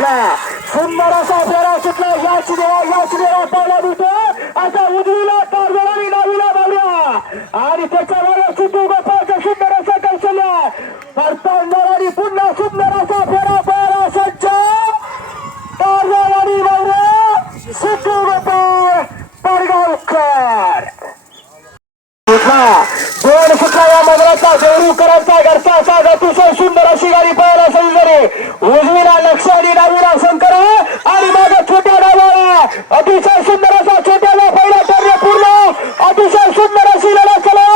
सुटला सुंदर असा फेरा सुटला याच देवा पहिला मिळतो आता उजवीला कारभारी डावीला बावऱ्या आणि त्याच्या मागे सिद्धू गोपाळचा सुंदर असा कौशल्य परतांदर पुन्हा सुंदर असा फेरा पहिला सज्ज कारभारी बावऱ्या सिद्धू गोपाळ परगावकर दोन सुटला या मगराचा देवरूकरांचा घरचा असा अतिशय सुंदर अशी गाडी पळायला सजली उजवीला लक्ष आणि डावीला शंकर आणि मागे छोट्या डावा अतिशय सुंदर असा छोट्याला पहिला टर्न पूर्ण अतिशय सुंदर अशी लढत चला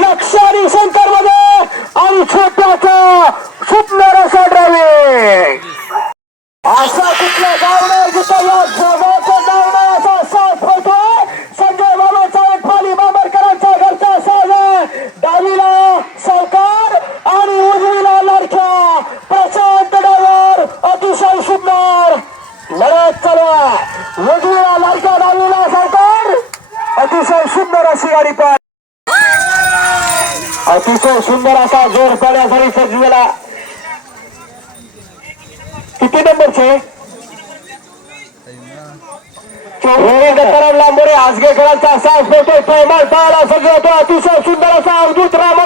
लक्ष आणि शंकर मध्ये आणि छोट्याचा सुंदर असा ड्रायव्हिंग असा कुठला गावणार जिथं या जगाचा गावणार असा साथ होतो संजय बाबा चाळकपाली बाबरकरांचा घरचा साजा डावीला सावकार आणि उजवीला लाडक्या प्रशांत डावर अतिशय सुंदर लढत चालू आहे उजवीला लाडक्या डावीला सावकार अतिशय सुंदर अशी गाडी पण अतिशय सुंदर असा जोर पडण्यासाठी सजलेला किती नंबरचे लांबोरे आजगेकरांचा साथ होतो पैमाल पाहायला सजवतो अतिशय सुंदर असा अवधूत राम